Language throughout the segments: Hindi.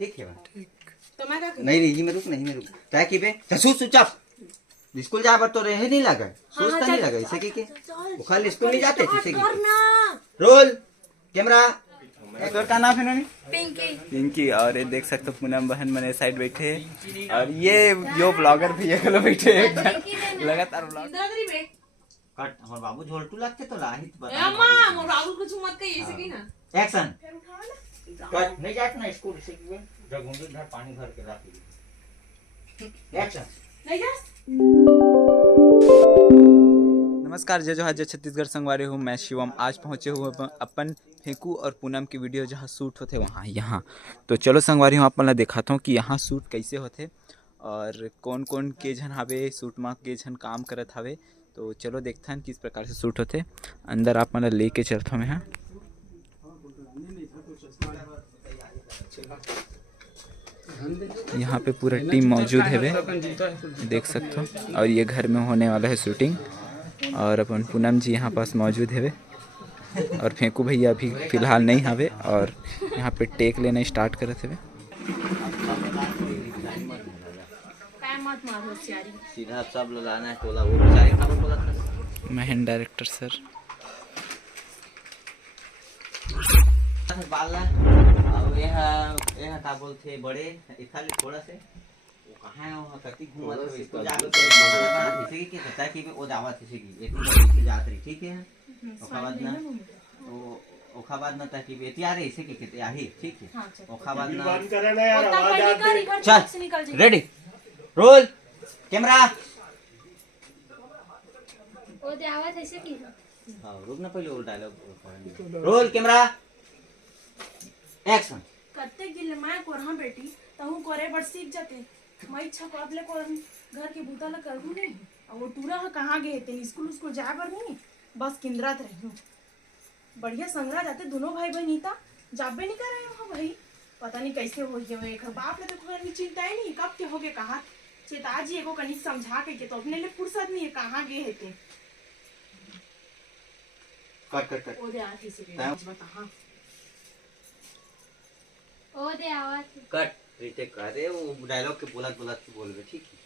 ठीक है ठीक तो मैं क्या नहीं नहीं में रुक नहीं में रुक क्या की बे चुप स्कूल जा पर तो रहे नहीं लगा सोचता नहीं लगा इसे के वो खाली स्कूल नहीं जाते इसे रोल कैमरा एक्टर का नाम है ना पिंकी। और ये देख सकते हो पूनम बहन मैंने साइड बैठे और ये जो ब्लॉगर भी है बैठे लगातार ब्लॉग कट हमर बाबू झोलटू लगते तो लाहित बता अम्मा मोर बाबू कुछ मत कहिए ऐसे की ना एक्शन कट नहीं जात ना स्कूल से की जब घूम घर पानी भर के रख ली एक्शन नहीं जा। नमस्कार जय जोहार जय छत्तीसगढ़ संगवारी हूँ मैं शिवम। आज पहुँचे हुए अपन फेंकू और पूनम की वीडियो जहाँ शूट होते वहाँ यहाँ तो चलो संगवारी हूँ आप दिखाता हूँ कि यहाँ शूट कैसे होते और कौन कौन के जन हवे शूट में के जन काम करत हवे। तो चलो देखते हैं किस प्रकार से शूट होते अंदर आप मन लेके चलता हूँ मैं। यहाँ पे पूरा टीम मौजूद है वे देख सकते हो और ये घर में होने वाला है शूटिंग और अपन पूनम जी यहाँ पास मौजूद है वे और फेंकू भैया अभी फिलहाल नहीं हवे और यहाँ पे टेक लेना स्टार्ट करते हुए। सीधा सब लगाना है टोला वो बेचारे खबर बोला था महेंद्र डायरेक्टर सर बाला और यह का बोलते बड़े खाली थोड़ा से वो कहां है वहां कति घूमत है इसको जाकर तो जैसे कि पता है कि वो दावत है कि एक से जात रही ठीक है ओखा बाद ना वो ओखा बाद ना ताकि बेटिया रे इसे के आही ठीक है ओखा बाद ना बंद करे ना यार आवाज आती चल रेडी रोल कैमरा ओ दे आवाज ऐसे की हां रुक ना पहले वो डायलॉग रोल कैमरा एक्शन कत्ते गिल मैं कोरहा बेटी तहु करे बड़ सीख जाते मैं इच्छा को अपले को घर के बूता ला करू नहीं और वो टूरा कहां गए थे स्कूल जाए पर नहीं बस किंद्रात रही बढ़िया संगरा जाते दोनों भाई बहन नीता जाबे नहीं कर रहे हो भाई पता नहीं कैसे हो गए एक बाप ने तो कोई चिंता ही नहीं कब के हो गए कहा चेताजी एको कनिक समझा के तो अपने लिए फुर्सत नहीं है कहां गए थे कट ओ दे आती से बता ओ दे आवाज कट रीटेक कर रहे वो डायलॉग के बोलत बोल रहे ठीक है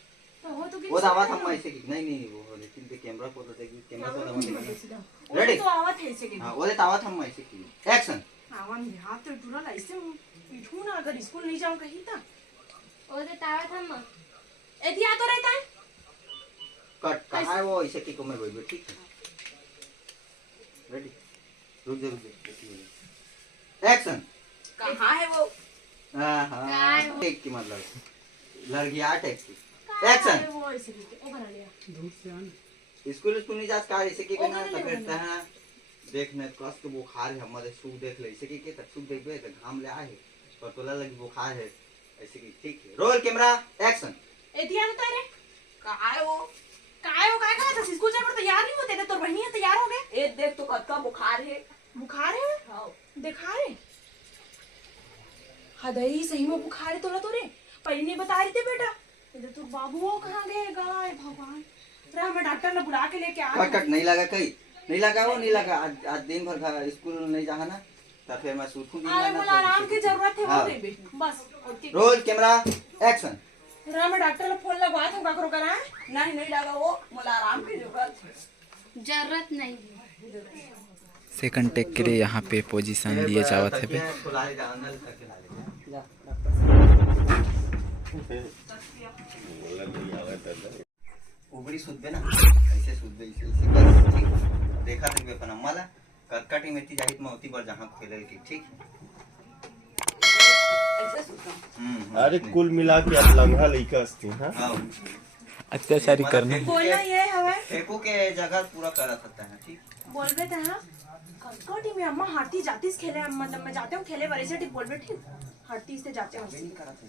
तो हो तो वो आवाज हम ऐसे की नहीं वो लेकिन पे कैमरा को तो देखिए कैमरा को दबा रेडी तो आवाज है ऐसे की हां वो आवाज हम ऐसे की एक्शन आवाज हाथ तो टूरा ऐसे पिठू ना अगर स्कूल नहीं जाऊं कहीं ता ओ दे तावा थम एदिया तो रहता है कट कहां है वो ऐसे की को मैं बोल ठीक है रेडी रुक जा एक्शन कहां है वो हां एक की मतलब लड़कियां टेक की एक्शन वो ऐसे ओ बना लिया स्कूल नहीं जात का ऐसे की करना करता है देखने कस के बुखार है हमारे सूख देख ले ऐसे की तक सूख देखबे त घाम ले आए पर तोला लगी बुखार है ऐसे की ठीक है रोल कैमरा एक्शन एदिया तो तेरे कहां है वो काय कहा था स्कूल जाने पर तैयार नहीं होते थे तो बहनियां तैयार हो गए ए देख तो कत्ता बुखार है हां दिखा रे हदई सही में बुखार है तोला तोरे पहले नहीं बता रही थे बेटा इधर तो बाबू वो कहां गए गाय भगवान रे मैं डॉक्टर ने बुला के लेके आ कट नहीं लगा कहीं नहीं लगा वो नहीं लगा आज दिन भर घर स्कूल नहीं जाना ना तो फिर मैं सूखूं अरे मुझे आराम की जरूरत है वो बेबी बस रोल कैमरा एक्शन रे मैं डॉक्टर ने फोन लगवाया था काकरो करा नहीं लगा वो मुझे आराम की जरूरत नहीं है। सेकंड टेक के लिए यहाँ पे पोजीशन लिए जावत है उबड़ी सुधबे ना ऐसे सुधबे ऐसे बस ठीक देखा थे अपन अम्माला करकटी में ती जाहित मौती पर जहां खेले की ठीक ऐसे सुता अरे कुल मिला के आप लंघा लइका असती हां अत्याचारी करने बोलना ये है फेंकू के जगह पूरा करा सकता है ठीक बोलबे त हां करकटी में अम्मा हाथी जातीस खेले मतलब मैं जाते हूं खेले बरे से ठीक बोलबे ठीक हाथी से जाते हूं नहीं करा था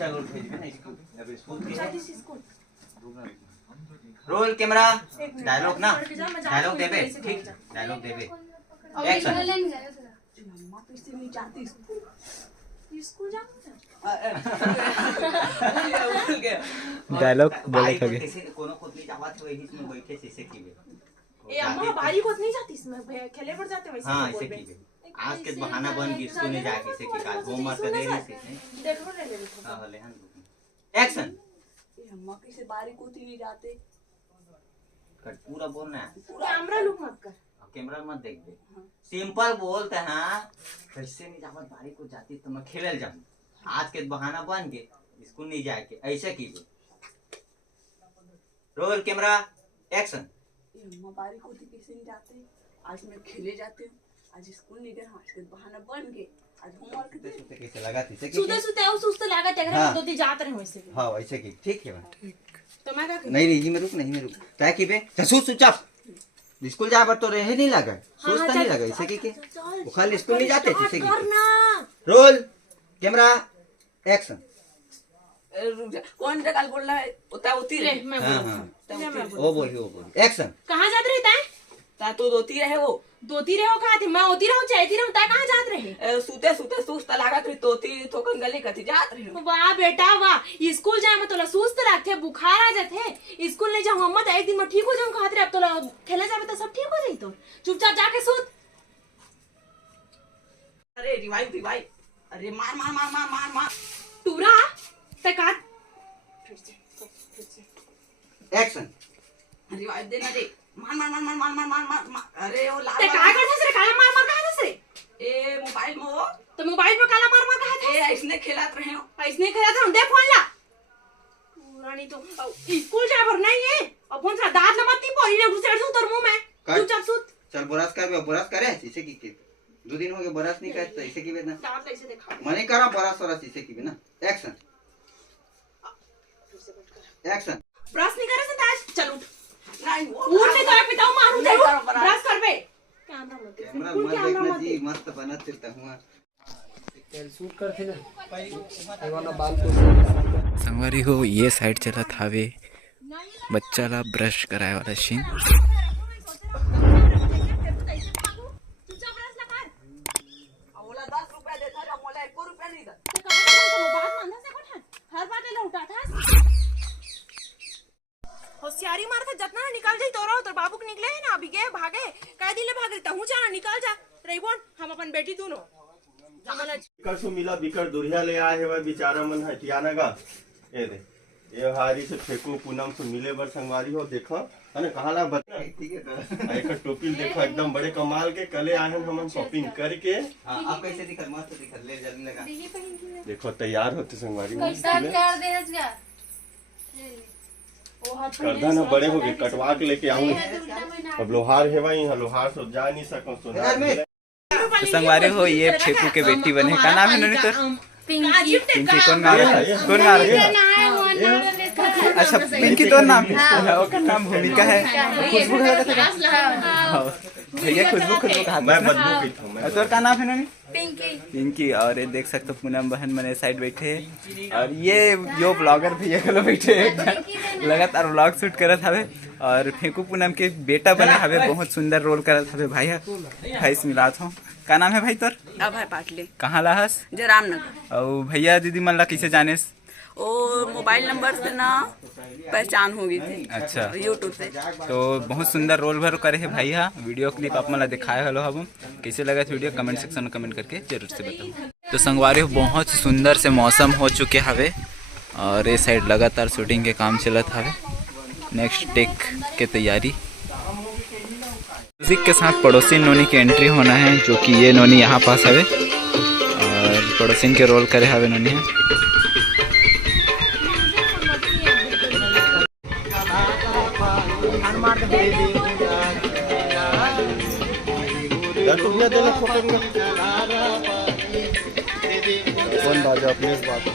चलो भेज ना स्कूल अब स्कूल की जाती स्कूल रोल कैमरा डायलॉग ना डायलॉग देबे ठीक डायलॉग देबे एक्शन अम्मा तो इससे नहीं जाती स्कूल जाऊं डायलॉग बोले थे थे किसी कोनो खुद नहीं जावा थे वही में बैठे शीशे की ए अम्मा बारी को नहीं जाती इसमें खेले पर जाते वैसे हां नहीं ऐसे बोलबे की आज के बहाना बन गई स्कूल नहीं जाके से कि काल होमवर्क कर देरी से देखो ले ले हां ले हन एक्शन अम्मा कैसे बारीक होती नहीं जाते कट पूरा बोलना है कैमरा लुक मत कर कैमरा मत देख दे सिंपल बोलते हैं कैसे नहीं जावत बारी को जाती तो मैं खेलल जाऊं आज के बहाना बन के स्कूल नहीं जाए के ऐसे कीजिए रोल कैमरा एक्शन अम्मा बारीक होती कैसे नहीं जाते आज मैं खेले जाते हूँ आज स्कूल नहीं गए आज के बहाना बन के आज होमवर्क दे सुते कैसे लगा थी से सुते सुते और सुस्त लगा तेरे हाँ। दो ती जात रहे वैसे भी हां ऐसे की ठीक है ठीक तो मैं क्या नहीं नहीं में रुक क्या की बे चसू चुपचाप स्कूल जा पर तो रहे नहीं लगा सोच तो नहीं लगा ऐसे की वो खाली स्कूल नहीं जाते थे ऐसे करना रोल कैमरा एक्शन रुक जा कौन जगह बोल रहा है उता होती ले रहे मैं हां बोलूं हां वो बोली एक्शन कहां जात रहता है ता तो दोती रहे वो दोती रहो कहा थी मैं होती रहूं चाहती रहूं ता कहां जात रहे सूते सूते सुस्त लगा कि तोती थोकन गली कथी जात रहे वाह बेटा वाह स्कूल जाए में तोला सुस्त रखे बुखार आ जाते स्कूल नहीं जाऊं मत एक दिन में ठीक हो जाऊं खातिर अब तोला खेले जावे तो सब ठीक हो जाई तो चुपचाप जाके सूत अरे रिवाइव अरे मार मार मार मार मार मार टूरा ते का एक्शन रिवाइव देना दे मार मार मार मार मार मार मार मार अरे वो ते लाल का करथस रे काला मार मार कहथस रे ए मोबाइल में वो तो मोबाइल पे काला मार मार कहत ए ऐसने खेलत रहे हो ऐसने खेला था दे फोन ला पुरानी तो स्कूल जाए पर नहीं है अब फोन से दांत लमती पोरी ने घुसेड़ दूं तोर मुंह में चुपचाप सूत चल बोरास करे इसे की 2 दिन हो गए बोरास नहीं करे तो इसे की ना दांत ऐसे दिखा मने करा बोरास और इसे की ना एक्शन एक्शन ब्रश नहीं करे से ताज चल उठ नहीं वो उठ नहीं तो पिताऊ मारूं नहीं जरूर करो बराबर। ब्रश कर बे कैमरा मत देख कैमरा बिल्कुल मत कैमरा देखना मत जी देख मस्त बनत फिरता हुआ संगवारी हो ये साइड चला थावे बच्चा ला ब्रश कराए वाला सीन चुपचाप ब्रश लगा मोला 10 रुपया देता रे मोला 1 रुपया नहीं दा तो कहां बात मानना से कोठा हर बात ले उठा था होशियारी मार था जतना निकल जाई तोरा तोर बाबू के निकले है ना अभी के भागे कह दिले भाग रही तहू जा निकल जा रहीबोन हम अपन बेटी दोनों हमला बिकर सु मिला बिकर दुरिया ले आए है बेचारा मन हटियाना का ये दे ये हारी से फेंको पूनम से मिले बर संगवारी हो देखो है ना कहाँ ला बता ठीक है एक टोपी देखो एकदम बड़े कमाल के कले आए हैं हम शॉपिंग करके आप कैसे दिखर मस्त दिखर ले जल्दी लगा देखो तैयार होते संगवारी करदा ना बड़े हो गए कटवा के लेके आऊं अब लोहार है वही लोहार सब जा नहीं सको सोना तो संगवारी हो ये फेकू के बेटी बने का नाम है नोनी तोर पिंकी कौन गा रहा है कौन गा रहा है अच्छा पिंकी तोर नाम है ओकर नाम भूमिका है खुशबू है भैया खुशबू कहा मैं बदबू पीता हूं मैं तोर का नाम है नोनी पिंकी और ये देख सकते हो पूनम बहन मने साइड बैठे और ये यो ब्लॉगर भैया को बैठे लगातार व्लॉग शूट करत हवे और फेंकू पूनम के बेटा बने हवे बहुत सुंदर रोल करत हवे भाई भाईस मिलात हो का नाम है भाई तोर अभय पाटले कहाँ लाहस जरामनगर और भैया दीदी मन ला कैसे जानेस ओ मोबाइल नंबर से ना पहचान हो गई थी अच्छा यूट्यूब से तो बहुत सुंदर रोल भर करे है भाई हा वीडियो क्लिप आप मला दिखाए हलो हम कैसे लगा वीडियो कमेंट सेक्शन में कमेंट करके जरूर से बताओ तो संगवारी बहुत सुंदर से मौसम हो चुके हवे और ये साइड लगातार शूटिंग के काम चलत हवे नेक्स्ट टेक के तैयारी म्यूजिक के साथ पड़ोसी नोनी की एंट्री होना है जो कि ये नोनी यहाँ पास हवे और पड़ोसी के रोल करे हवे नोनी है तुमने देना फोटो में कौन बाजा अपने इस बात को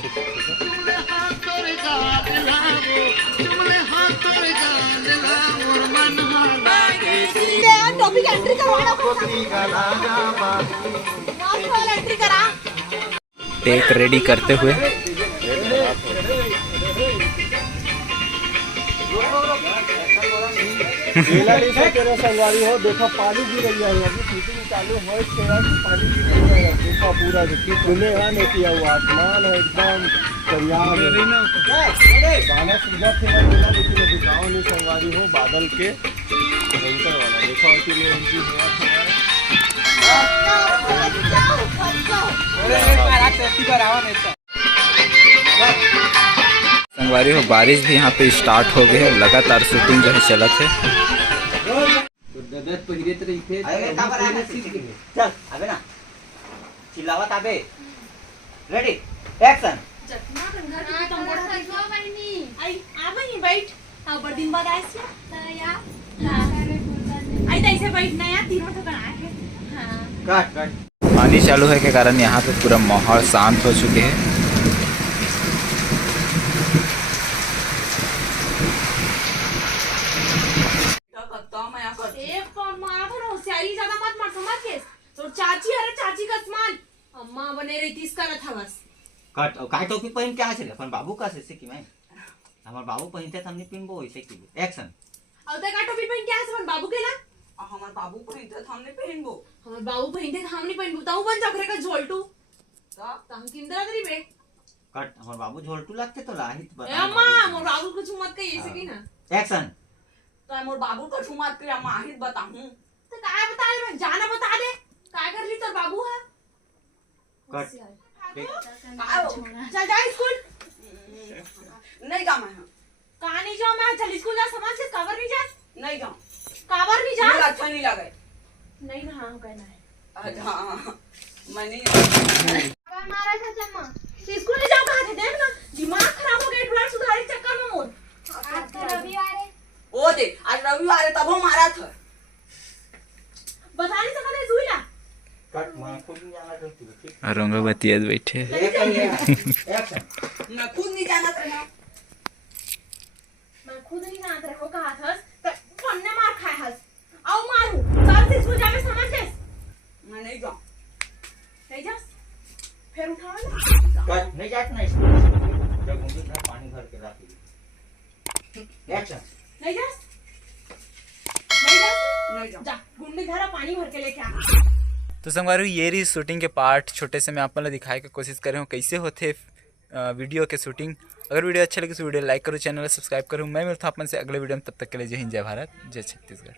टॉपिक एंट्री करवाना एंट्री करा टेक रेडी करते हुए संगवारी हो देखो पानी गिर रही है अभी शूटिंग चालू हो पानी गिर रही है देखो पूरा खुले है नहीं किया हुआ आसमान है एकदम तैयार गाना सीधा थे लेकिन अभी गाँव नहीं संगवारी हो बादल के भयंकर वाला देखो कि उनकी हुआ संगवारी हो बारिश भी यहाँ पे स्टार्ट हो गई है, लगातार शूटिंग जो है चलत है। अरे का पर आना चल अबे ना चिल्लावत अबे रेडी एक्शन जतना अपन घर हाँ, के तुम थोड़ा बड़ा सा सो बनी। आई आ बनी बैठ हाँ बड़ दिन बाद आए से तो यार, आई तो ऐसे बैठना यार तीनों ठो आए हैं हाँ। कट पानी चालू है के कारण यहाँ पे पूरा माहौल शांत हो चुके हैं। क्या करता हूँ मैं यहाँ कर ए मारा था ना होशियारी ज्यादा मत मार समझ के तो चाची अरे चाची का सामान अम्मा बने रही थी इसका न था बस कट और काय टोपी पहन के आ चले अपन बाबू का से कि मैं हमार बाबू पहनते त हमने पिनबो वैसे की एक्शन अब तक का टोपी पहन के आ अपन बाबू के ला हमारे बाबू को इधर हमने पहनबो हमर बाबू पहनते हम नहीं पहन बताऊं बन चक्रे का झोलटू तब तो हम किंदरा तरी बे कट हमार बाबू झोलटू लगते तो लाहित ए बता अम्मा मोर बाबू कुछ मत कही ऐसे की ना एक्शन तो मोर बाबू को छुमात के माहिर बताऊं तो काय बता दे मैं जाना बता दे काय कर ली तोर बाबू है कट चल जा स्कूल नहीं जा मैं कहां नहीं जाऊं मैं चल स्कूल जा समझ से कवर नहीं जा नहीं जाऊं कवर नहीं जा मुझे अच्छा नहीं लगे नहीं ना हम कहना है अच्छा हाँ मैं नहीं मारा था जम्मा। स्कूल नहीं जाओ कहां थे देख ना दिमाग खराब हो गया ड्राइंग सुधारे के चक्कर में मोर आज तो रविवार है। ओ दे आज रविवार है तब वो मारा था बता नहीं सकते सुईला कट मां खुद नहीं जाना तो ठीक रंगा बतिया बैठे एक्शन मैं खुद नहीं जाना था मैं खुद नहीं जानत रहो कहा था तो फन्ने मार खाए हस आओ मारू चल से स्कूल जाके समझ ले मैं नहीं जाऊं नहीं जा फिर उठा ना कट नहीं जात ना स्कूल जब घूमने घर पानी भर के रख एक्शन नहीं जा नहीं जा नहीं जाऊं जा गुंडी धारा पानी भर के लेके आ तो संगवारी ये रही शूटिंग के पार्ट, छोटे से मैं आप लोग दिखाए की कोशिश कर रहा हूँ कैसे होते वीडियो के शूटिंग। अगर वीडियो अच्छा लगे तो वीडियो लाइक करो, चैनल सब्सक्राइब करो। मैं मिलता हूँ अपन से अगले वीडियो में, तब तक के लिए जय हिंद, जय भारत, जय छत्तीसगढ़।